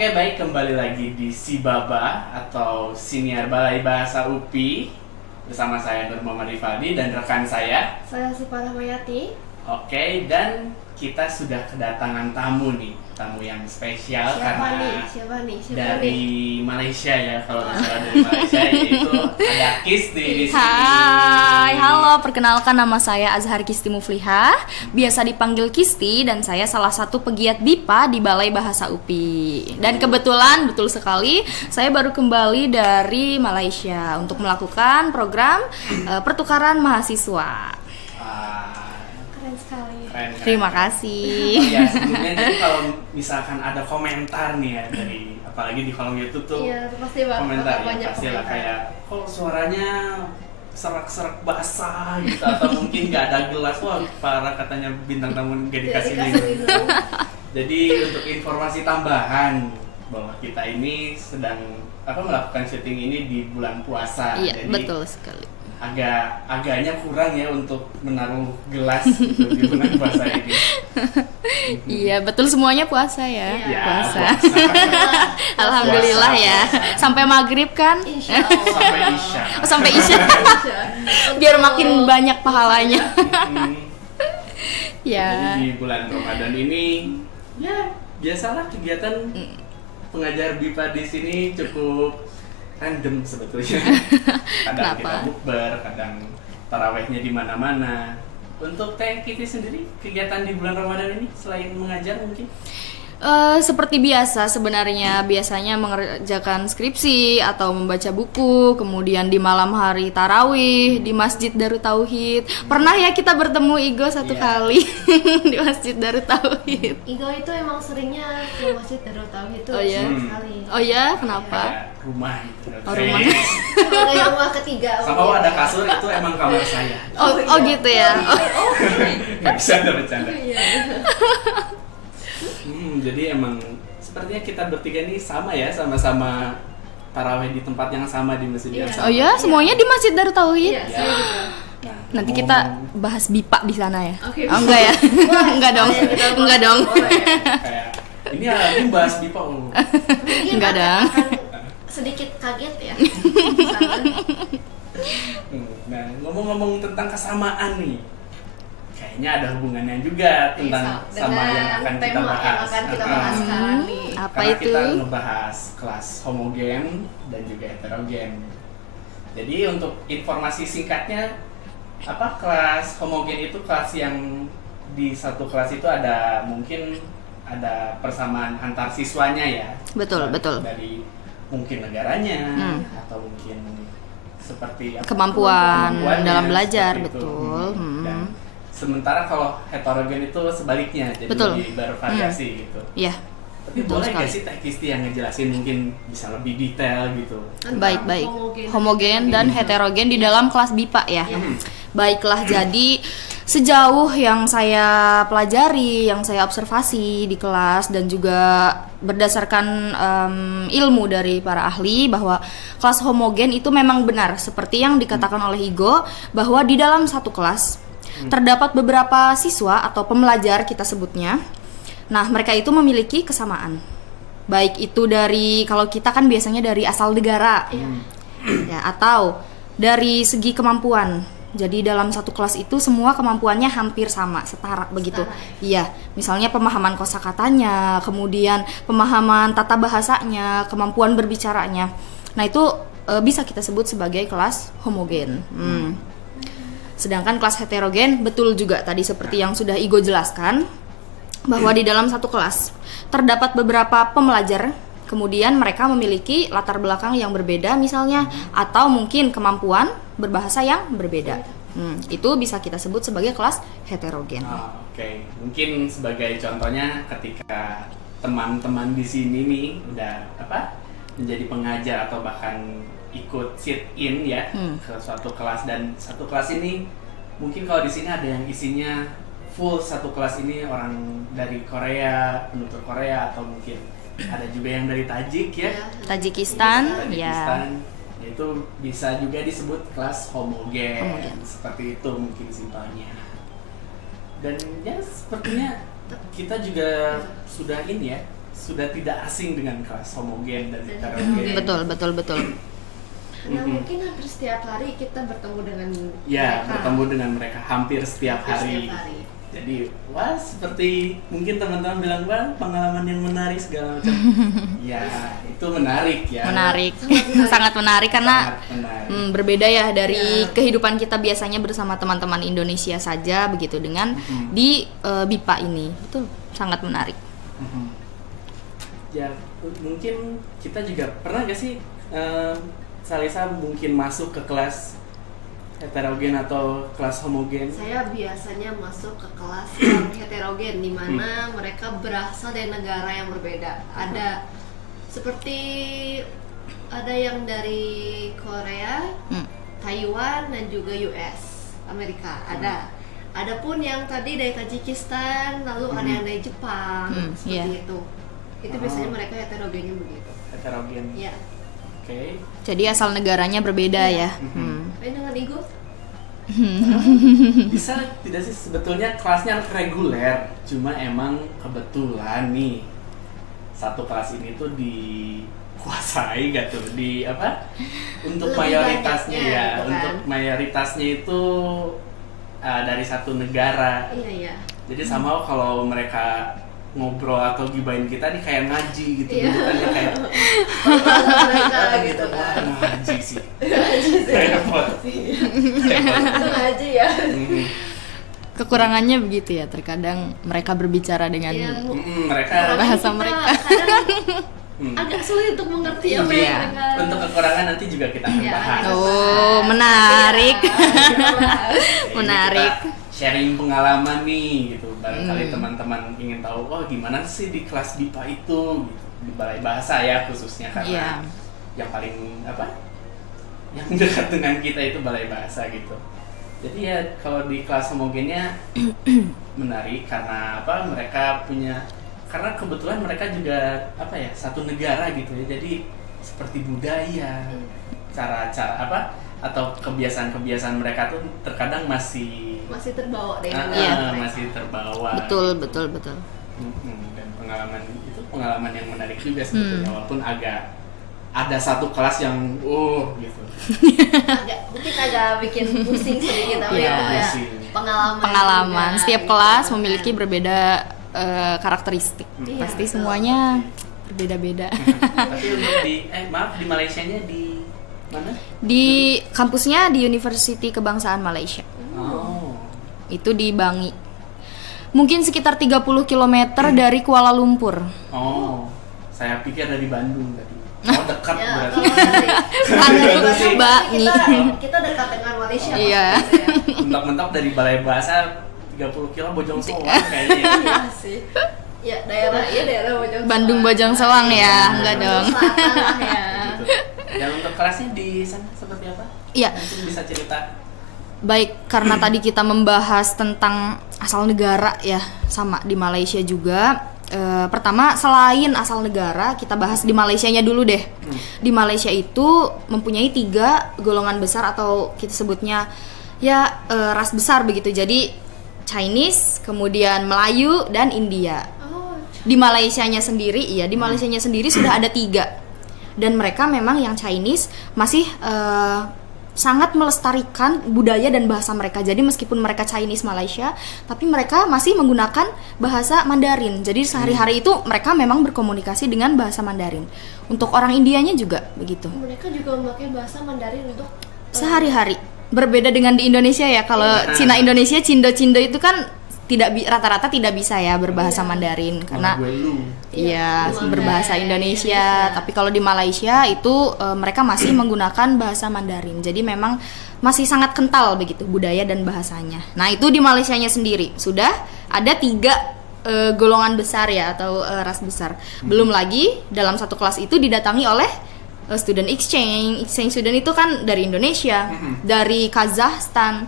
Oke, baik, kembali lagi di Sibaba atau Siniar Balai Bahasa UPI bersama saya Nur Muhammad Rifaldi dan rekan saya. Saya Syifa Rahmayati. Oke, dan kita sudah kedatangan tamu nih, tamu yang spesial Siapa nih? dari Malaysia ya, kalau misalnya dari Malaysia yaitu ada Kisti di sini. Hai, halo, perkenalkan nama saya Azhar Kisti Muflihah, biasa dipanggil Kisti, dan saya salah satu pegiat BIPA di Balai Bahasa UPI. Dan kebetulan, betul sekali, saya baru kembali dari Malaysia untuk melakukan program pertukaran mahasiswa. Keren sekali. Keren. Terima kasih. Oh ya, sebelumnya jadi kalau misalkan ada komentar nih ya dari apalagi di kolom YouTube tuh, Iya, pasti komentar ya banyak pastilah komentar. kayak kok suaranya serak-serak basah gitu atau mungkin nggak ada gelas, wah parah katanya bintang tamu nggak dikasih minum. Jadi untuk informasi tambahan bahwa kita ini sedang melakukan syuting ini di bulan puasa. Iya, Jadi betul sekali. agaknya kurang ya untuk menaruh gelas gitu di bulan puasa ini. Iya, betul, semuanya puasa ya. Ya, Puasa. Puasa, Alhamdulillah ya. puasa. Sampai maghrib kan? Insya Allah. Sampai isya. Oh, sampai isya. Biar makin banyak pahalanya. Jadi Ya. di bulan Ramadan ini ya biasalah kegiatan pengajar BIPA di sini cukup random sebetulnya. Kadang kita Kenapa? bukber, kadang tarawehnya di mana-mana. Untuk Teh Kiti sendiri kegiatan di bulan Ramadan ini selain mengajar mungkin? Seperti biasa sebenarnya, biasanya mengerjakan skripsi atau membaca buku, kemudian di malam hari tarawih di Masjid Darut Tauhid. Pernah ya kita bertemu Igo satu Iya. kali di Masjid Darut Tauhid. Igo itu emang seringnya ke Masjid Darut Tauhid itu Oh, iya? sering sekali. Oh ya, kenapa? Kayak rumah gitu. Oh, rumah. Kayak rumah ketiga. Sama ada kasur itu emang kamar saya. Oh gitu ya. Oh. Nggak bisa ada bercanda. Iya. Jadi emang sepertinya kita bertiga nih sama ya, sama-sama taraweh di tempat yang sama di masjid yang Iya. sama. Oh ya, semuanya di Masjid Darut Tauhid. Iya, Ya. saya juga. Nah, Nanti ngomong- kita bahas BIPA di sana ya. Oke. Oh enggak ya? Wah, Enggak dong. sekalian kita Enggak bahas. dong. Boleh. kayak ini lagi bahas BIPA. Mungkin Enggak dong. akan sedikit kaget ya. Nah, ngomong-ngomong tentang kesamaan nih, kayaknya ada hubungannya juga tentang sama yang akan kita tema bahas. yang akan kita bahas sekarang nih. Apa Karena itu? kita ngebahas kelas homogen dan juga heterogen. Jadi untuk informasi singkatnya, kelas homogen itu kelas yang di satu kelas itu ada mungkin ada persamaan antar siswanya ya. Betul, betul. Dari mungkin negaranya atau mungkin seperti Kemampuan kemampuannya, dalam belajar, seperti itu. betul. Dan sementara kalau heterogen itu sebaliknya, jadi Betul. lebih bervariasi gitu. Iya. Tapi Betul boleh nggak sekali. sih Teh Kisti yang ngejelasin mungkin bisa lebih detail gitu? Baik. Homogen dan heterogen di dalam kelas BIPA ya. Baiklah, jadi sejauh yang saya pelajari, yang saya observasi di kelas dan juga berdasarkan ilmu dari para ahli bahwa kelas homogen itu memang benar seperti yang dikatakan oleh Igo, bahwa di dalam satu kelas terdapat beberapa siswa atau pembelajar kita sebutnya. Nah, mereka itu memiliki kesamaan. Baik itu dari, kalau kita kan biasanya dari asal negara. Ya, atau dari segi kemampuan. Jadi dalam satu kelas itu semua kemampuannya hampir sama, setara begitu. Iya, misalnya pemahaman kosakatanya, kemudian pemahaman tata bahasanya, kemampuan berbicaranya. Nah, itu bisa kita sebut sebagai kelas homogen. Sedangkan kelas heterogen betul juga tadi seperti yang sudah Igo jelaskan, bahwa di dalam satu kelas terdapat beberapa pembelajar, kemudian mereka memiliki latar belakang yang berbeda misalnya, atau mungkin kemampuan berbahasa yang berbeda. Itu bisa kita sebut sebagai kelas heterogen. Oke. Mungkin sebagai contohnya ketika teman-teman di sini nih udah menjadi pengajar atau bahkan ikut sit in ya ke suatu kelas, dan satu kelas ini mungkin kalau di sini ada yang isinya full satu kelas ini orang dari Korea, penutur Korea, atau mungkin ada juga yang dari Tajik ya. Tajikistan, Tajikistan. Itu bisa juga disebut kelas homogen. Homogen. Seperti itu mungkin simpelnya. Dan ya sepertinya kita juga sudah ini ya, sudah tidak asing dengan kelas homogen dan heterogen. Betul. Nah, mungkin hampir setiap hari kita bertemu dengan Ya, mereka. bertemu dengan mereka hampir setiap hari. Setiap hari. Jadi, wah seperti mungkin teman-teman bilang, wah pengalaman yang menarik segala macam. Ya, itu menarik ya. Menarik. Sangat menarik karena Sangat menarik. berbeda ya dari Ya. kehidupan kita biasanya bersama teman-teman Indonesia saja begitu dengan di BIPA ini. Betul, sangat menarik. Ya, mungkin kita juga pernah gak sih Salisa mungkin masuk ke kelas heterogen atau kelas homogen? Saya biasanya masuk ke kelas yang heterogen di mana mereka berasal dari negara yang berbeda. Ada seperti ada yang dari Korea, Taiwan dan juga US, Amerika. Ada pun yang tadi dari Tajikistan, lalu ada yang dari Jepang, seperti itu. Itu biasanya mereka heterogennya begitu. Heterogen. Ya. Oke. Jadi asal negaranya berbeda ya. Lain dengan Igo? Bisa tidak sih sebetulnya kelasnya reguler, cuma emang kebetulan nih satu kelas ini tuh dikuasai gak tuh di apa? Untuk Lebih mayoritasnya banyaknya, ya, gitu kan. untuk mayoritasnya itu dari satu negara. Iya. Jadi sama kalau mereka ngobrol atau gibain kita nih kayak ngaji gitu, Iya. bukannya kayak Mereka gitu wah, kan. ngaji sih. Repot. Itu aja ya. Kekurangannya begitu ya, terkadang mereka berbicara dengan Iya. Mereka bahasa Kita mereka. kadang agak sulit untuk mengerti apa Iya. yang mereka. Untuk kekurangan nanti juga kita akan Iya. bahas. Oh, menarik. Jadi Menarik. kita sharing pengalaman nih gitu. Barangkali teman-teman ingin tahu, oh gimana sih di kelas BIPA itu gitu. Di Balai Bahasa ya khususnya karena Iya. yang paling apa? Yang dekat dengan kita itu Balai Bahasa gitu. Jadi ya kalau di kelas homogennya menarik karena apa? Mereka punya, karena kebetulan mereka juga apa ya, satu negara gitu ya. Jadi seperti budaya, cara-cara apa atau kebiasaan-kebiasaan mereka tuh terkadang masih terbawa dengan Iya. mereka. masih terbawa. Betul. Dan pengalaman itu pengalaman yang menarik juga sebetulnya, walaupun agak ada satu kelas yang gitu. Mungkin agak bikin pusing sedikit tapi Iya, ya pusing. Pengalaman. juga, Setiap gitu kelas kan. memiliki berbeda karakteristik. Iya, Pasti betul. semuanya berbeda-beda. Tapi untuk di Malaysianya di mana? Di kampusnya di University Kebangsaan Malaysia. Oh. Itu di Bangi. Mungkin sekitar 30 km dari Kuala Lumpur. Oh. Saya pikir dari Bandung tadi. Oh, dekat Ya, berarti. kalau sih. Bangi. kita dekat dengan Malaysia. Iya. maksudnya. Mentok-mentok dari Balai Bahasa 30 kilo Bojong Soang kayaknya. Iya sih. Ya daerah Bojong Bandung Bojong Soang ya, enggak dong. Selatan lah ya. Gitu. Dan untuk kelasnya di sana seperti apa? Iya. Mungkin bisa cerita. Baik, karena tadi kita membahas tentang asal negara ya, sama di Malaysia juga. Pertama, selain asal negara, kita bahas di Malaysianya dulu deh. Di Malaysia itu mempunyai 3 golongan besar atau kita sebutnya ya ras besar begitu. Jadi Chinese, kemudian Melayu dan India. Oh, Di Malaysianya sendiri, di Malaysianya sendiri sudah ada 3. Dan mereka memang yang Chinese masih sangat melestarikan budaya dan bahasa mereka. Jadi meskipun mereka Chinese Malaysia, tapi mereka masih menggunakan bahasa Mandarin. Jadi sehari-hari itu mereka memang berkomunikasi dengan bahasa Mandarin. Untuk orang Indianya juga begitu. mereka juga memakai bahasa Mandarin untuk Sehari-hari. Berbeda dengan di Indonesia ya. Kalau Cina Indonesia, Cindo-Cindo itu kan rata-rata tidak bisa ya berbahasa Mandarin karena gue lu. iya Memakai berbahasa Indonesia. Tapi kalau di Malaysia itu mereka masih menggunakan bahasa Mandarin. Jadi memang masih sangat kental begitu budaya dan bahasanya. Nah itu di Malaysianya sendiri sudah ada 3 golongan besar ya atau ras besar. Belum lagi dalam satu kelas itu didatangi oleh student exchange. Exchange student itu kan dari Indonesia, dari Kazakhstan,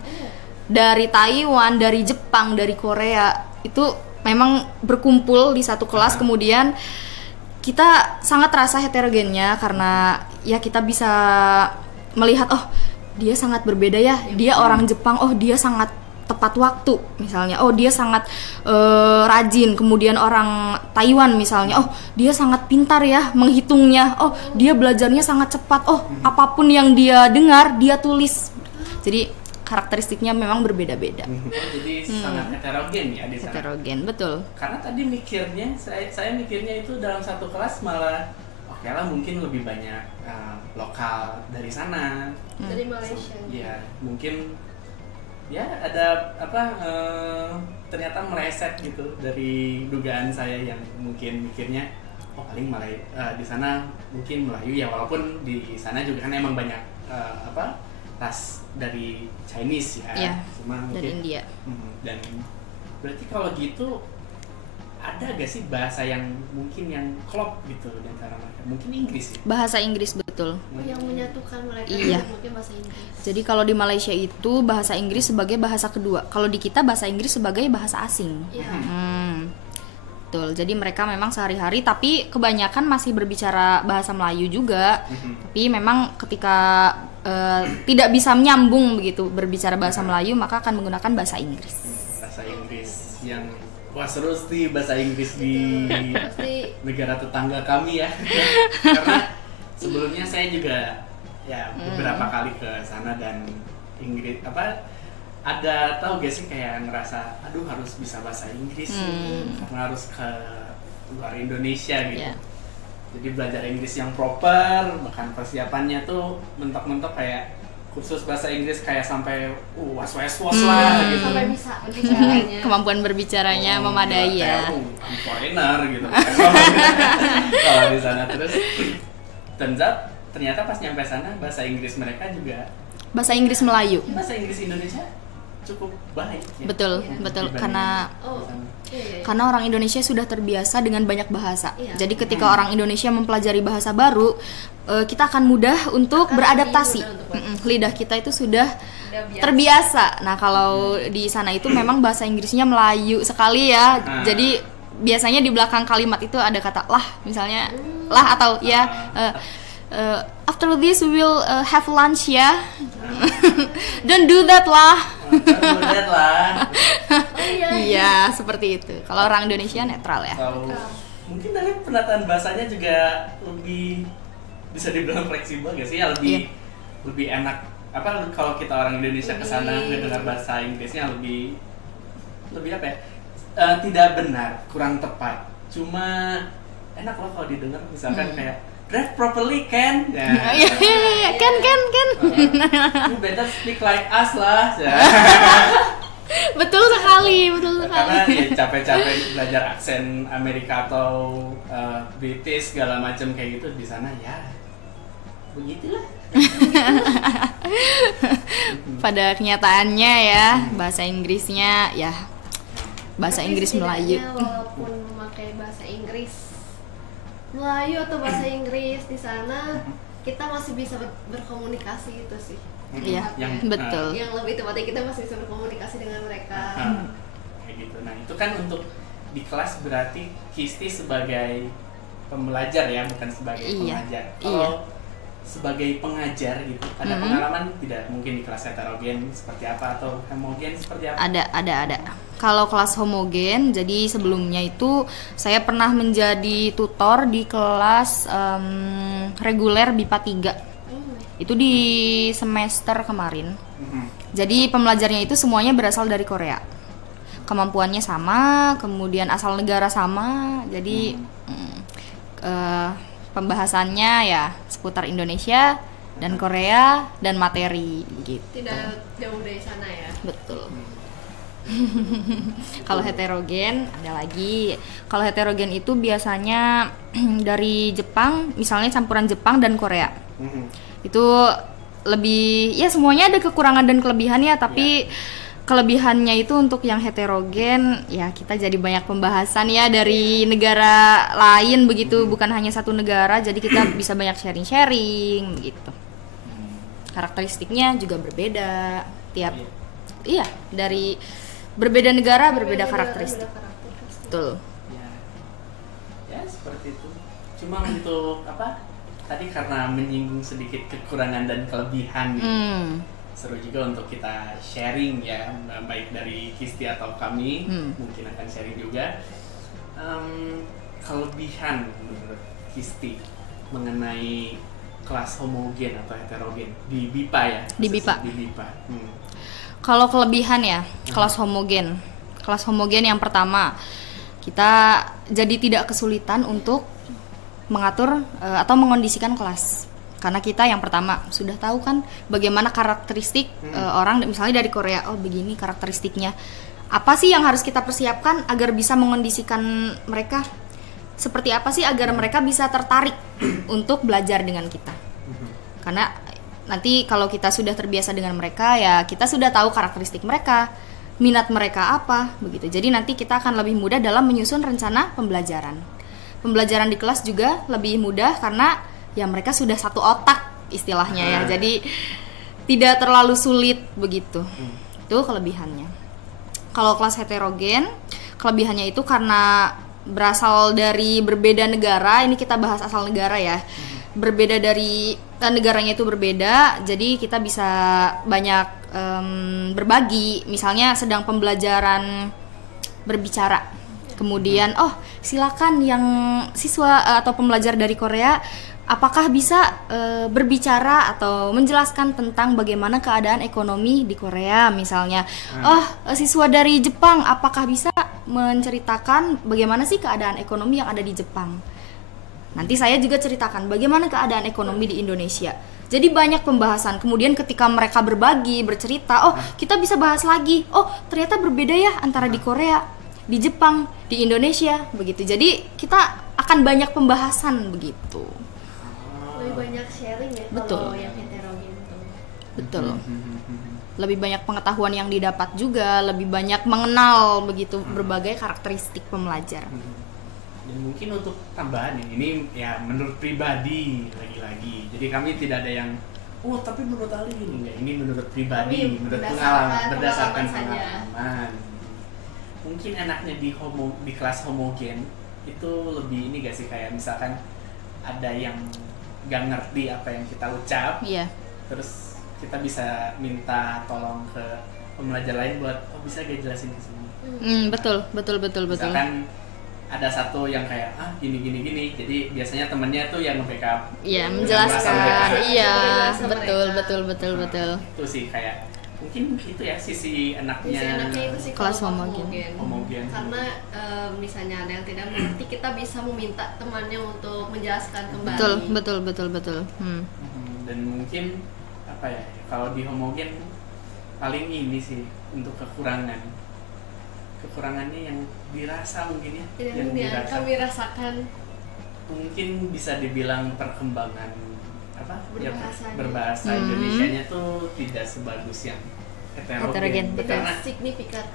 dari Taiwan, dari Jepang, dari Korea. Itu memang berkumpul di satu kelas. Kemudian kita sangat terasa heterogennya karena ya kita bisa melihat oh dia sangat berbeda ya, dia orang Jepang, oh dia sangat tepat waktu misalnya, oh dia sangat rajin, kemudian orang Taiwan misalnya, oh dia sangat pintar ya menghitungnya, oh dia belajarnya sangat cepat, oh apapun yang dia dengar dia tulis. Jadi karakteristiknya memang berbeda-beda. Jadi sangat heterogen ya di sana. Heterogen, betul. Karena tadi mikirnya, saya mikirnya itu dalam satu kelas malah oke lah mungkin lebih banyak lokal dari sana. Dari Malaysia. Ya mungkin ya ada ternyata meleset gitu dari dugaan saya yang mungkin mikirnya oh paling di sana mungkin Melayu ya, walaupun di sana juga kan emang banyak ras dari Chinese ya, cuma mungkin dari India. Dan berarti kalau gitu ada gak sih bahasa yang mungkin yang klop gitu di antara mereka? Mungkin Inggris ya? Bahasa Inggris, betul. Yang menyatukan mereka mungkin bahasa Inggris. Jadi kalau di Malaysia itu bahasa Inggris sebagai bahasa kedua. Kalau di kita bahasa Inggris sebagai bahasa asing. Betul. Jadi mereka memang sehari-hari, tapi kebanyakan masih berbicara bahasa Melayu juga. Tapi memang ketika tidak bisa menyambung begitu berbicara bahasa Melayu, maka akan menggunakan bahasa Inggris. Bahasa Inggris yang wah seru sih bahasa Inggris di negara tetangga kami ya. Karena sebelumnya saya juga ya beberapa kali ke sana dan Inggris ada tahu gak sih kayak ngerasa aduh harus bisa bahasa Inggris karena harus ke luar Indonesia gitu. Jadi belajar Inggris yang proper, bahkan persiapannya tuh mentok-mentok kayak kursus bahasa Inggris kayak sampai was-was lah gitu. Sampai bisa berbicaranya. Kemampuan berbicaranya memadai ya. I'm foreigner gitu. Kalau di sana terus ternyata pas nyampe sana bahasa Inggris mereka juga bahasa Inggris Melayu. Bahasa Inggris Indonesia cukup baik ya. Betul. Karena orang Indonesia sudah terbiasa dengan banyak bahasa. Jadi ketika orang Indonesia mempelajari bahasa baru, kita akan mudah untuk beradaptasi. Lidah kita itu sudah terbiasa. Nah, kalau di sana itu memang bahasa Inggrisnya Melayu sekali ya. Jadi biasanya di belakang kalimat itu ada kata lah, misalnya lah atau ya after this we will have lunch ya. Don't do that lah. Iya, seperti itu. Kalau orang Indonesia netral ya. Mungkin dari penataan bahasanya juga lebih bisa dibilang fleksibel gak sih? Ya lebih enak kalau kita orang Indonesia ke sana mendengar bahasa Inggrisnya lebih apa ya? Tidak benar, kurang tepat. Cuma enak loh kalau didengar misalkan kayak drive properly kan? Kan. You better speak like us lah. Betul sekali. Karena ya capek-capek belajar aksen Amerika atau British segala macam kayak gitu di sana ya begitulah. Pada kenyataannya ya bahasa Inggrisnya ya bahasa Inggris Melayu. Walaupun memakai bahasa Inggris Melayu atau bahasa Inggris di sana kita masih bisa berkomunikasi itu sih. Iya, betul. Yang lebih tepatnya kita masih bisa berkomunikasi dengan mereka. Kayak gitu. Nah, itu kan untuk di kelas berarti Kisti sebagai pembelajar ya, bukan sebagai pengajar. Kalau sebagai pengajar gitu, ada pengalaman tidak mungkin di kelas heterogen seperti apa atau homogen seperti apa? Ada. Kalau kelas homogen, jadi sebelumnya itu saya pernah menjadi tutor di kelas reguler BIPA 3. Itu di semester kemarin. Jadi pembelajarnya itu semuanya berasal dari Korea. Kemampuannya sama, kemudian asal negara sama. Jadi pembahasannya ya seputar Indonesia dan Korea dan materi gitu. Tidak jauh dari sana ya. Betul. Kalau heterogen ada lagi. Kalau heterogen itu biasanya dari Jepang, misalnya campuran Jepang dan Korea. Itu lebih ya semuanya ada kekurangan dan kelebihannya, tapi kelebihannya itu untuk yang heterogen ya kita jadi banyak pembahasan ya dari negara lain begitu, bukan hanya satu negara, jadi kita bisa banyak sharing gitu. Karakteristiknya juga berbeda tiap dari berbeda negara berbeda karakteristik. Betul. Ya seperti itu. Cuma untuk tadi karena menyinggung sedikit kekurangan dan kelebihan gitu. seru juga untuk kita sharing ya, baik dari Kisti atau kami mungkin akan sharing juga kelebihan menurut Kisti mengenai kelas homogen atau heterogen di BIPA ya. Di BIPA. Di BIPA. Kalau kelebihan ya kelas homogen. Kelas homogen yang pertama, kita jadi tidak kesulitan untuk mengatur atau mengondisikan kelas. Karena kita yang pertama sudah tahu kan bagaimana karakteristik orang, misalnya dari Korea, oh begini karakteristiknya. Apa sih yang harus kita persiapkan agar bisa mengondisikan mereka? Seperti apa sih agar mereka bisa tertarik untuk belajar dengan kita? Karena nanti kalau kita sudah terbiasa dengan mereka, ya kita sudah tahu karakteristik mereka, minat mereka apa, begitu. Jadi nanti kita akan lebih mudah dalam menyusun rencana pembelajaran. Pembelajaran di kelas juga lebih mudah karena ya mereka sudah satu otak istilahnya ya, jadi tidak terlalu sulit begitu. Itu kelebihannya. Kalau kelas heterogen, kelebihannya itu karena berasal dari berbeda negara. Ini kita bahas asal negara ya. Berbeda dari negaranya itu berbeda, jadi kita bisa banyak berbagi. Misalnya sedang pembelajaran berbicara, kemudian silakan yang siswa atau pembelajar dari Korea apakah bisa berbicara atau menjelaskan tentang bagaimana keadaan ekonomi di Korea misalnya. Siswa dari Jepang apakah bisa menceritakan bagaimana sih keadaan ekonomi yang ada di Jepang. Nanti saya juga ceritakan bagaimana keadaan ekonomi di Indonesia. Jadi banyak pembahasan. Kemudian ketika mereka berbagi, bercerita, kita bisa bahas lagi. Ternyata berbeda ya antara di Korea, di Jepang, di Indonesia, begitu. Jadi kita akan banyak pembahasan begitu. Lebih banyak sharing ya. Betul. Kalau yang heterogen itu. Betul. Lebih banyak pengetahuan yang didapat juga, lebih banyak mengenal begitu berbagai karakteristik pembelajar. Dan mungkin untuk tambahan ini ya menurut pribadi lagi-lagi. Jadi kami tidak ada yang tapi menurut Ali gini enggak. Ini menurut pribadi, menurut pengalaman, berdasarkan pengalaman. Mungkin enaknya di kelas homogen itu lebih ini gak sih, kayak misalkan ada yang gak ngerti apa yang kita ucap, terus kita bisa minta tolong ke pembelajar lain buat bisa gak jelasin ke sini. Betul. Misalkan ada satu yang kayak gini, jadi biasanya temennya tuh yang nge-backup, menjelaskan. Betul. Itu sih kayak mungkin itu ya sisi enaknya itu sih kelas homogen. Karena misalnya ada yang tidak mengerti, kita bisa meminta temannya untuk menjelaskan kembali. Betul. Dan mungkin apa ya, kalau di homogen paling ini sih untuk kekurangannya yang dirasa mungkin ya, yang kami rasakan mungkin bisa dibilang perkembangan berbahasa Indonesianya tuh tidak sebagus yang heterogen. Karena signifikan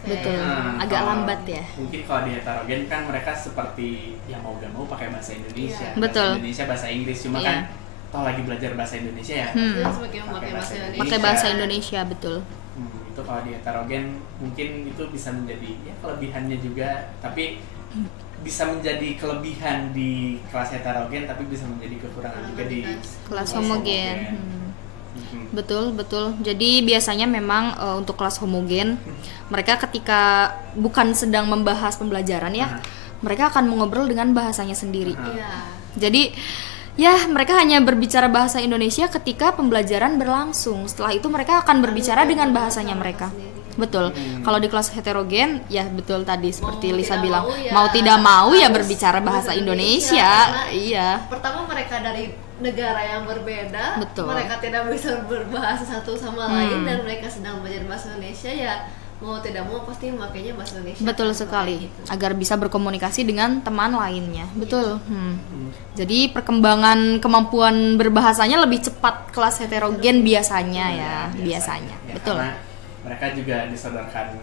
agak lambat ya. Mungkin kalau di heterogen kan mereka seperti yang mau gak mau pakai bahasa Indonesia, Betul. bahasa Indonesia, bahasa Inggris, cuma kan toh lagi belajar bahasa Indonesia ya, pakai bahasa Indonesia, betul. Itu kalau di heterogen mungkin itu bisa menjadi ya kelebihannya juga, tapi bisa menjadi kelebihan di kelas heterogen, tapi bisa menjadi kekurangan juga di kelas homogen. Betul. Jadi biasanya memang untuk kelas homogen mereka ketika bukan sedang membahas pembelajaran ya, mereka akan mengobrol dengan bahasanya sendiri. Jadi ya mereka hanya berbicara bahasa Indonesia ketika pembelajaran berlangsung. Setelah itu mereka akan berbicara dengan bahasanya mereka. Betul. Kalau di kelas heterogen ya betul tadi seperti Lisa bilang, mau tidak mau ya berbicara bahasa Indonesia. Iya. Pertama mereka dari negara yang berbeda, mereka tidak bisa berbahasa satu sama lain, dan mereka sedang belajar bahasa Indonesia, ya mau tidak mau pasti makanya bahasa Indonesia. Betul sekali, agar bisa berkomunikasi dengan teman lainnya. Betul. Jadi perkembangan kemampuan berbahasanya lebih cepat kelas heterogen biasanya. Biasanya. Betul. Karena mereka juga disodorkan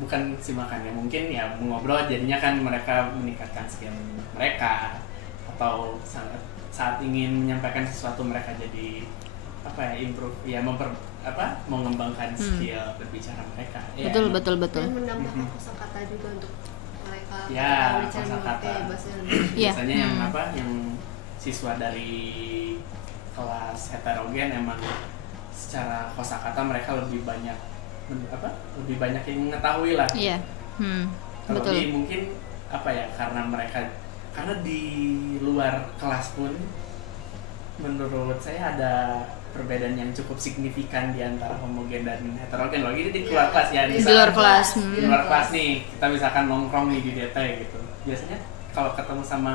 bukan simakannya, mungkin ya mengobrol, jadinya kan mereka meningkatkan skill mereka, atau saat ingin menyampaikan sesuatu mereka jadi improve ya, mengembangkan skill berbicara mereka. Betul. Dan menambahkan kosakata juga untuk mereka. Kosakata. Biasanya yang siswa dari kelas heterogen emang secara kosakata mereka lebih banyak lebih banyak yang mengetahui lah. Iya. Kalau Betul. di mungkin karena di luar kelas pun menurut saya ada perbedaan yang cukup signifikan di antara homogen dan heterogen. Loh, ini di luar kelas ya. Di luar kelas. Di luar kelas nih, kita misalkan nongkrong nih di DT gitu. Biasanya kalau ketemu sama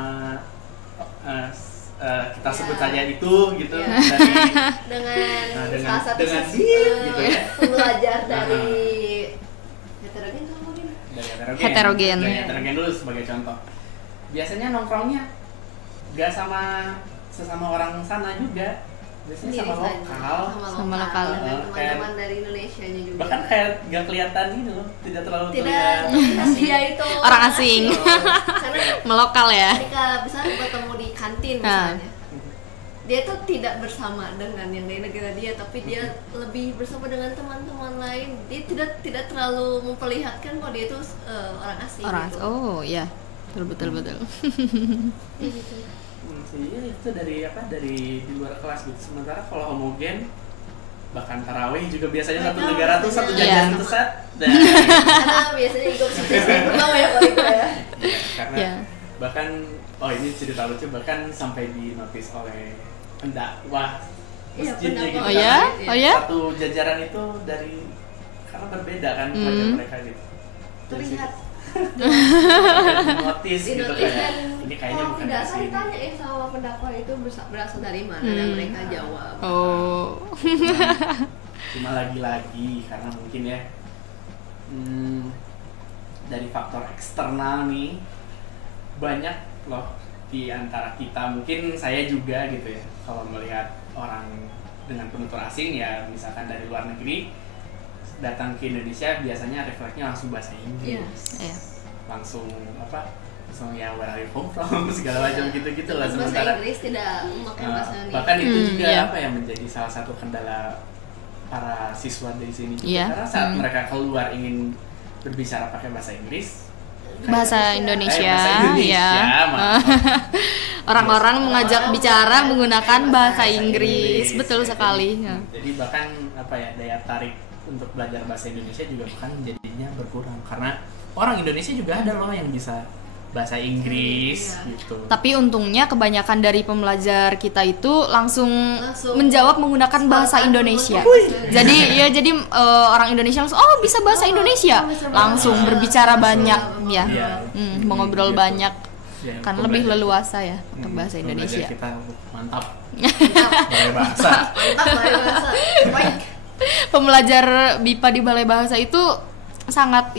kita sebut saja itu gitu dari dengan salah satu dengan dia gitu ya. Pembelajar dari heterogen atau homogen? Dari Heterogen. Dari heterogen dulu sebagai contoh. Biasanya nongkrongnya gak sama sesama orang sana juga. Biasanya sama lokal. Sama lokal. Dengan teman-teman dari Indonesia-nya juga. Bahkan kayak gak kelihatan gitu loh, tidak terlalu tidak dia itu Orang asing. Karena Melokal ya. ketika misalnya bertemu di kantin misalnya, dia tuh tidak bersama dengan yang dari negara dia, tapi dia lebih bersama dengan teman-teman lain. Dia tidak terlalu memperlihatkan bahwa dia itu orang asing. Orang gitu. oh ya. Betul. Gitu. Iya, itu dari di luar kelas gitu. Sementara kalau homogen bahkan tarawih juga biasanya satu negara tuh satu jajanan tuh set. Karena biasanya ikut yang pertama ya kalau itu ya. Karena bahkan ini cerita lucu, bahkan sampai di notice oleh pendakwah masjidnya gitu. Oh ya? Satu jajaran itu karena berbeda kan pelajar mereka gitu. Terlihat Notice gitu kan. Ini kayaknya bukan tidak, dari saya sini. tanya sama pendakwah itu berasal dari mana dan mereka jawab. Cuma lagi-lagi karena mungkin ya dari faktor eksternal nih, banyak loh di antara kita, mungkin saya juga gitu ya, kalau melihat orang dengan penutur asing ya misalkan dari luar negeri datang ke Indonesia, biasanya refleksnya langsung bahasa Inggris. Langsung ya where are you from segala macam gitu-gitu lah. Sementara bahasa Inggris tidak memakai bahasa Inggris. bahkan itu juga yang menjadi salah satu kendala para siswa di sini juga. Karena saat mereka keluar ingin berbicara pakai bahasa Inggris, bahasa Indonesia, ya. Orang-orang mengajak bicara menggunakan bahasa Inggris. Betul sekali. Jadi bahkan daya tarik untuk belajar bahasa Indonesia juga bahkan jadinya berkurang, karena orang Indonesia juga ada loh yang bisa bahasa Inggris gitu. Tapi untungnya kebanyakan dari pembelajar kita itu langsung menjawab menggunakan bahasa Indonesia. Jadi orang Indonesia langsung bisa bahasa Indonesia, langsung berbicara banyak ya. Mengobrol banyak. Kan lebih leluasa ya untuk bahasa Indonesia. Kita mantap. Balai bahasa. Baik. Pembelajar BIPA di Balai Bahasa itu sangat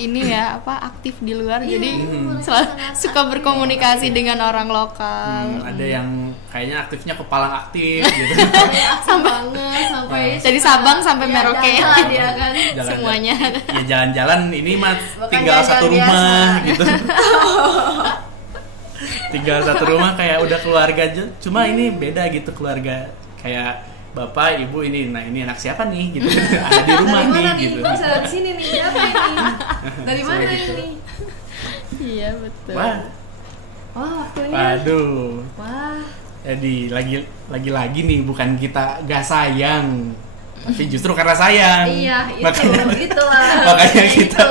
aktif di luar, jadi selalu suka berkomunikasi dengan orang lokal. Ada yang kayaknya aktifnya kepalang aktif gitu. sampai dari Sabang sampai Merauke. Dia kan Semuanya. Ya jalan-jalan ini mah tinggal satu rumah gitu. Tinggal satu rumah kayak udah keluarga aja. Cuma ini beda gitu, keluarga kayak bapak, ibu ini anak siapa nih gitu. Ada di rumah nih gitu. Dari sini nih, siapa ini? Dari mana gitu. ini? Iya betul. Wah, waktunya. Waduh. Wah. Jadi lagi-lagi nih, bukan kita gak sayang, tapi justru karena sayang. Iya, makanya kita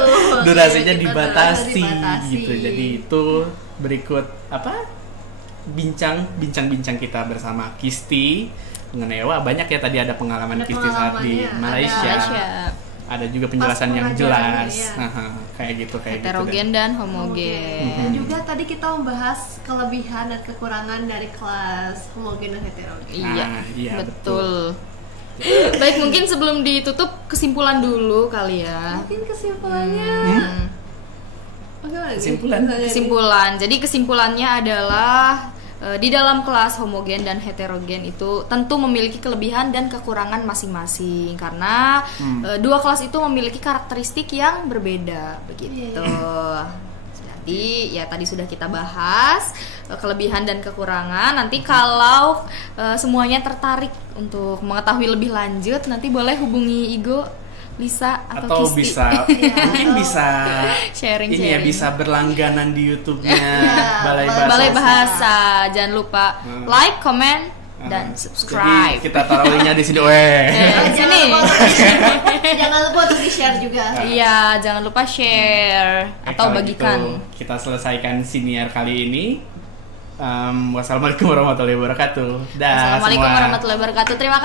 durasinya dibatasi gitu. Jadi itu berikut bincang-bincang kita bersama Kisti mengenai banyak ya, tadi ada pengalaman Kisti saat di Malaysia. Ada juga penjelasan yang jelas. Kayak gitu heterogen dan homogen. Dan juga tadi kita membahas kelebihan dan kekurangan dari kelas homogen dan heterogen. Iya, betul. Baik, mungkin sebelum ditutup kesimpulan dulu kali ya. Mungkin kesimpulannya. Kesimpulan. Jadi kesimpulannya adalah di dalam kelas homogen dan heterogen itu tentu memiliki kelebihan dan kekurangan masing-masing, karena dua kelas itu memiliki karakteristik yang berbeda begitu. Jadi ya tadi sudah kita bahas kelebihan dan kekurangan. Nanti kalau semuanya tertarik untuk mengetahui lebih lanjut, nanti boleh hubungi Igo, Lisa atau Kisti. Mungkin bisa sharing. Ini ya, bisa berlangganan di YouTube-nya Balai Bahasa. Jangan lupa like, comment, dan subscribe. Jadi kita taruh linknya di sini. Weh. Jangan lupa untuk di-share juga. Iya, jangan lupa share atau Kalau bagikan. gitu, kita selesaikan siniar kali ini. Wassalamualaikum warahmatullahi wabarakatuh. Assalamualaikum semua. warahmatullahi wabarakatuh. Terima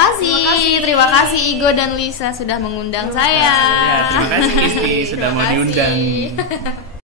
kasih Igo dan Lisa sudah mengundang saya. Ya, terima kasih Kisti sudah Terima mau kasih. diundang.